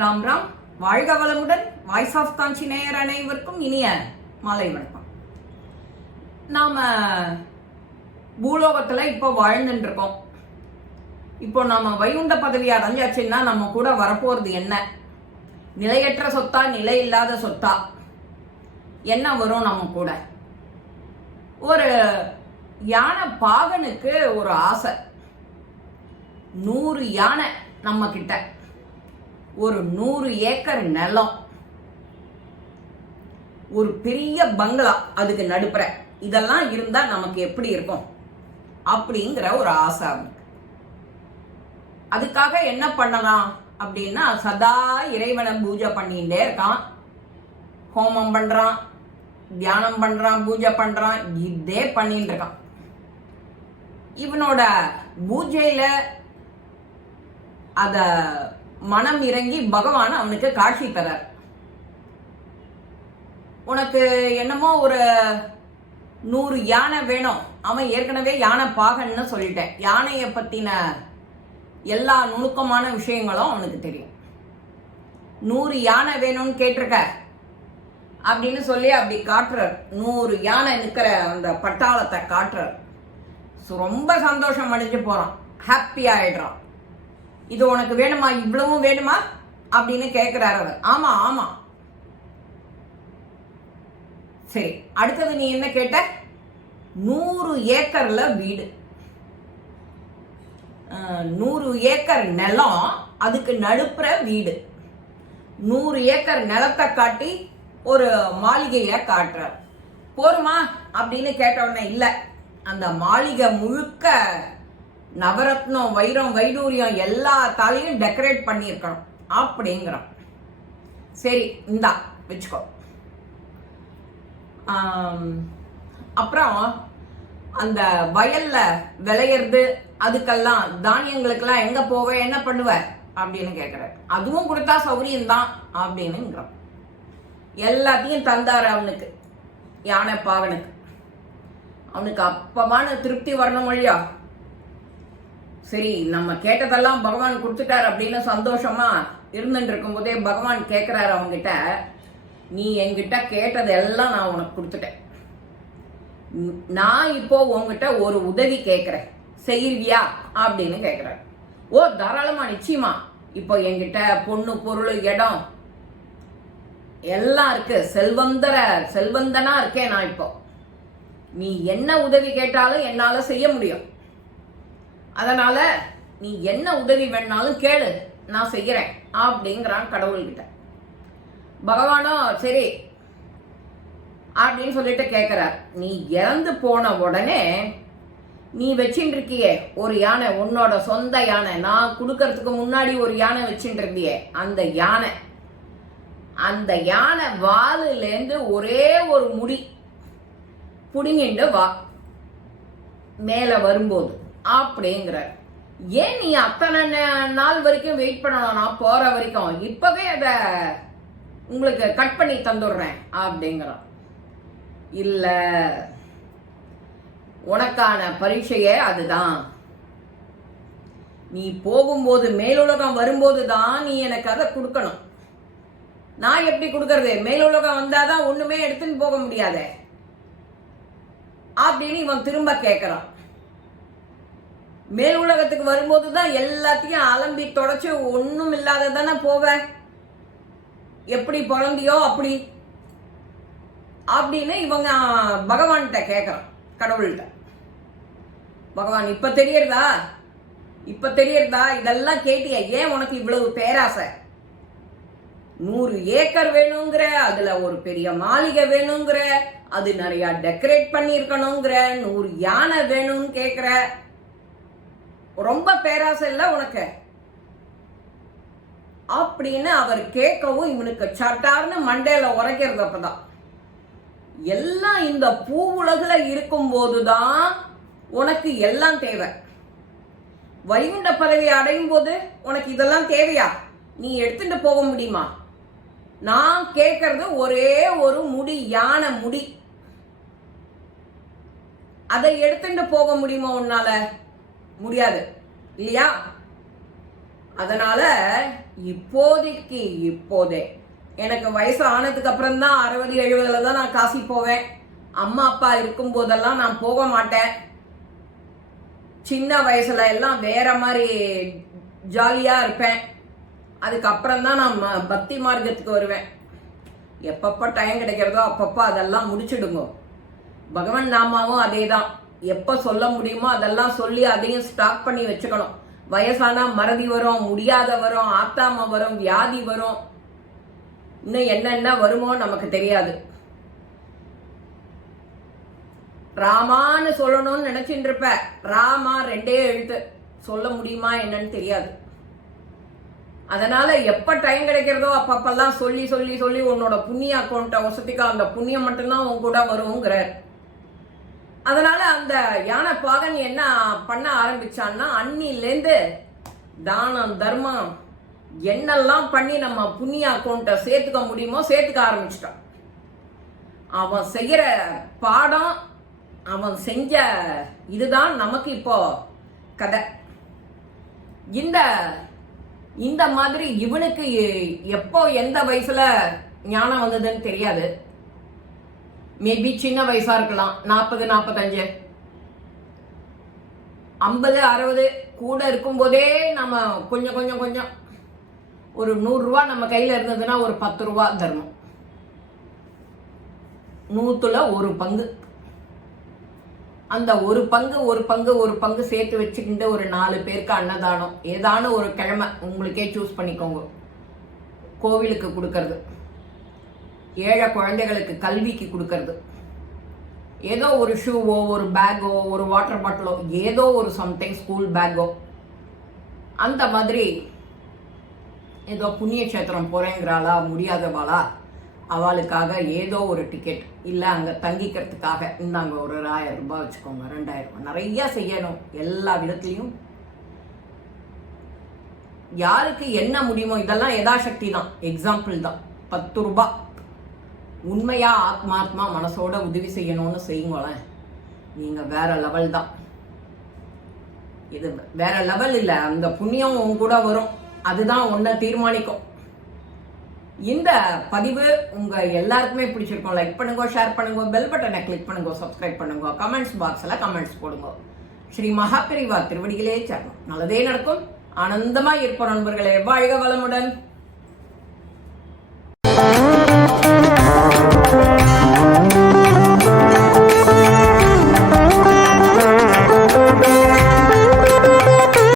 ராம் ராம். வாழ்க வளமுடன். Voice of காஞ்சி நேயர் அனைவருக்கும் இனிய மாலை வணக்கம். நாம பூலோகத்துல இப்போ வாழ்ந்துட்டு இருக்கோம். இப்போ நாம வைகுண்ட பதவி அடைஞ்சாச்சுன்னா நம்ம கூட வரப்போறது என்ன? நிலையற்ற சொத்தா, நிலை இல்லாத சொத்தா, என்ன வரும் நம்ம கூட? ஒரு யானை பாகனுக்கு ஒரு ஆசை. 100 யானை நம்ம கிட்ட, ஒரு 100 ஏக்கர் நிலம், ஒரு பெரிய பங்களா அதுக்கு நடுப்புற, இதெல்லாம் இருந்தா நமக்கு எப்படி இருக்கும் அப்படிங்கிற ஒரு ஆசை அவனுக்கு. அதுக்காக என்ன பண்ணலாம் அப்படின்னா, சதா இறைவனை பூஜை பண்ணிட்டே இருக்கான். ஹோமம் பண்றான், தியானம் பண்றான், பூஜை பண்றான், இதே பண்ணிட்டு இருக்கான். இவனோட பூஜையில அத மனம் இறங்கி பகவான் அவனுக்கு காட்சி தரார். உனக்கு என்னமோ ஒரு 100 யானை வேணும். அவன் ஏற்கனவே யானை பாகன்னு சொல்லிட்டேன். யானைய பத்தின எல்லா நுணுக்கமான விஷயங்களும் அவனுக்கு தெரியும். 100 யானை வேணும்னு கேட்டிருக்க அப்படின்னு சொல்லி அப்படி காட்டுறார். 100 யானை நிக்கிற அந்த பட்டாளத்தை காட்டுறார். ரொம்ப சந்தோஷம் அடைஞ்சு போறான், ஹாப்பி ஆயிடுறான். இது உனக்கு வேணுமா, இவ்வளவும் வேணுமா அப்படின்னு கேட்கிறார் அவர். ஆமா ஆமா, சரி. அடுத்தது நீ என்ன கேட்ட? 100 ஏக்கர்ல வீடு, 100 ஏக்கர் நிலம், அதுக்கு நடுப்புற வீடு. 100 ஏக்கர் நிலத்தை காட்டி ஒரு மாளிகைய காட்டுறார். போருமா அப்படின்னு கேட்ட உடனே, இல்ல, அந்த மாளிகை முழுக்க நவரத்னம், வைரம், வைடூரியம் எல்லாத்தாலையும் டெக்கரேட் பண்ணியிருக்கணும் அப்படிங்கிறோம். சரி, இந்தா வச்சுக்கோ. அப்புறம் அந்த வயல்ல விளையிறது, அதுக்கெல்லாம் தானியங்களுக்கெல்லாம் எங்க போவ, என்ன பண்ணுவ அப்படின்னு கேட்கிறார். அதுவும் கொடுத்தா சௌரியம்தான் அப்படின்னுங்கிறோம். எல்லாத்தையும் தந்தாரு அவனுக்கு, யானை பாகனுக்கு. அவனுக்கு அப்பமான திருப்தி வரணும் இல்லையா? சரி, நம்ம கேட்டதெல்லாம் பகவான் கொடுத்துட்டார் அப்படின்னு சந்தோஷமா இருந்துட்டு இருக்கும் போதே பகவான் கேட்கிறாரு அவங்கிட்ட, நீ என்கிட்ட கேட்டதெல்லாம் நான் உனக்கு கொடுத்துட்டேன். நான் இப்போ உங்ககிட்ட ஒரு உதவி கேட்கிறேன், செய்வியா அப்படின்னு கேட்கிறாரு. ஓ, தாராளமா, நிச்சயமா. இப்போ என்கிட்ட பொண்ணு, பொருள், இடம் எல்லாம் இருக்கு. செல்வந்தனா இருக்கேன் நான். இப்போ நீ என்ன உதவி கேட்டாலும் என்னால செய்ய முடியும். அதனால நீ என்ன உதவி வேணாலும் கேளு, நான் செய்யறேன் அப்படிங்கிறான் கடவுள்கிட்ட. பகவானோ சரி அப்படின்னு சொல்லிட்டு கேட்கிறார். நீ இறந்து போன உடனே நீ வச்சுட்டு இருக்கியே ஒரு யானை, உன்னோட சொந்த யானை, நான் கொடுக்கறதுக்கு முன்னாடி ஒரு யானை வச்சுட்டு இருந்தியே, அந்த யானை வாலுல இருந்து ஒரே ஒரு முடி புடிங்கிட்டு வா மேல வரும்போது அப்படிங்கிறார். ஏன் நீ அத்தனை நாள் வரைக்கும் வெயிட் பண்ணணும்? நான் போற வரைக்கும் இப்பவே அத உங்களுக்கு கட் பண்ணி தந்துடுறேன் அப்படிங்கிறான். இல்ல, உனக்கான பரீட்சையே அதுதான். நீ போகும்போது, மேலுலகம் வரும்போதுதான் நீ எனக்கு அதை கொடுக்கணும். நான் எப்படி கொடுக்கறது? மேலுலகம் வந்தாதான் ஒண்ணுமே எடுத்துன்னு போக முடியாதே அப்படின்னு இவன் திரும்ப கேட்கிறான். மேல் உலகத்துக்கு வரும்போதுதான் எல்லாத்தையும் அலம்பி தொடச்சு ஒண்ணும் இல்லாததானே போவ. எப்படி பிறந்தியோ அப்படி அப்படின்னு இவங்க பகவான்கிட்ட கேட்கறான், கடவுள்கிட்ட. பகவான், இப்ப தெரியறதா இதெல்லாம் கேட்டிய? ஏன் உனக்கு இவ்வளவு பேராசை? 100 ஏக்கர் வேணுங்கிற, அதுல ஒரு பெரிய மாளிகை வேணுங்கிற, அது நிறைய டெக்கரேட் பண்ணி இருக்கணுங்கிற, 100 யானை வேணும்னு கேக்குற, ரொம்ப பேராசை இல்ல உனக்கு அப்படின்னு அவர் கேட்கவும் இவனுக்கு சட்டார்னு மண்டையில உரைக்கிறது. அப்பதான் எல்லாம் இந்த பூ உலகுல இருக்கும் போதுதான் உனக்கு எல்லாம் தேவை. வைகுண்ட பதவி அடையும் போது உனக்கு இதெல்லாம் தேவையா? நீ எடுத்துட்டு போக முடியுமா? நான் கேட்கறது ஒரே ஒரு முடி, யானை முடி. அதை எடுத்துட்டு போக முடியுமா உன்னால? முடியாது இல்லையா? அதனால இப்போதே எனக்கு வயசு ஆனதுக்கு அப்புறம் தான் 60-70 தான் நான் காசி போவேன். அம்மா அப்பா இருக்கும் போதெல்லாம் நான் போக மாட்டேன். சின்ன வயசுல எல்லாம் வேற மாதிரி ஜாலியா இருப்பேன். அதுக்கப்புறம் தான் நான் பக்தி மார்க்கத்துக்கு வருவேன். எப்பப்ப டைம் கிடைக்கிறதோ அப்பப்போ அதெல்லாம் முடிச்சிடுங்க. பகவான் நாமாவும் அதே தான். எப்போ சொல்ல முடியுமோ அதெல்லாம் சொல்லி அதையும் ஸ்டாக் பண்ணி வச்சுக்கணும். வயசானா மறதி வரும், முடியாத வரும், ஆத்தாம வரும், வியாதி வரும், இன்னும் என்னென்ன வருமோ நமக்கு தெரியாது. ராமான்னு சொல்லணும்னு நினைச்சிட்டு இருப்ப, ராமா 2 எழுத்து, சொல்ல முடியுமா என்னன்னு தெரியாது. அதனால எப்ப டைம் கிடைக்கிறதோ அப்பப்பெல்லாம் சொல்லி சொல்லி சொல்லி உன்னோட புண்ணிய அக்கௌண்ட்டை வசதிக்கா, அந்த புண்ணியம் மட்டும்தான் உன் கூட வருங்கிறார். அதனால அந்த யானை பாகன் என்ன பண்ண ஆரம்பிச்சான்னா, அன்னிலேருந்து தானம் தர்மம் என்னெல்லாம் பண்ணி நம்ம புண்ணிய அக்கௌண்ட்டை சேர்த்துக்க முடியுமோ சேர்த்துக்க ஆரம்பிச்சிட்டான். அவன் செய்யற பாடம், அவன் செஞ்ச இதுதான் நமக்கு இப்போ கதை. இந்த மாதிரி இவனுக்கு எப்போ எந்த வயசுல ஞானம் வந்ததுன்னு தெரியாது. மேபி சின்ன வயசா இருக்கலாம், 40, 45, 50, 60 கூட இருக்கும் போதே நம்ம கொஞ்சம் கொஞ்சம் கொஞ்சம் ஒரு 100 ரூபா நம்ம கையில இருந்ததுன்னா ஒரு 10 ரூபா தர்மம், 100ல் 1 பங்கு. அந்த ஒரு பங்கு சேர்த்து வச்சுக்கிட்டு ஒரு 4 பேருக்கு அன்னதானம், ஏதான ஒரு கிழமை உங்களுக்கே சூஸ் பண்ணிக்கோங்க, கோவிலுக்கு கொடுக்கறது, ஏழை குழந்தைகளுக்கு கல்விக்கு கொடுக்கறது, ஏதோ ஒரு ஷூவோ, ஒரு பேக்கோ, ஒரு வாட்டர் பாட்டிலோ, ஏதோ ஒரு சம்திங், ஸ்கூல் பேக்கோ, அந்த மாதிரி ஏதோ புண்ணிய கஷேத்திரம் போறேங்கிறாளா, முடியாதவாளா, அவளுக்காக ஏதோ ஒரு டிக்கெட், இல்லை அங்கே தங்கிக்கிறதுக்காக இந்தாங்க ஒரு 1000 ரூபாய் வச்சுக்கோங்க, 2000 ரூபாய், நிறைய செய்யணும். எல்லா விதத்துலையும் யாருக்கு என்ன முடியுமோ, இதெல்லாம் யதாசக்தி தான், எக்ஸாம்பிள் தான். 10 ரூபாய் உண்மையா ஆத்மாத்மா மனசோட உதவி செய்யணும்னு செய்யுங்களேன், நீங்க வேற லெவல் தான். இது வேற லெவல் இல்லை, அந்த புண்ணியம் உங்க கூட வரும், அதுதான் ஒன்றை தீர்மானிக்கும். இந்த பதிவு உங்க எல்லாருக்குமே பிடிச்சிருக்கும். லைக் பண்ணுங்க, ஷேர் பண்ணுங்க, பெல் பட்டனை கிளிக் பண்ணுங்க, சப்ஸ்கிரைப் பண்ணுங்க, கமெண்ட்ஸ் பாக்ஸ்ல கமெண்ட்ஸ் போடுங்க. ஸ்ரீ மகாபெரிவா திருவடிகளே சரணம். நல்லதே நடக்கும். ஆனந்தமா இருப்போம் நண்பர்களே. வாழ்க வளமுடன்.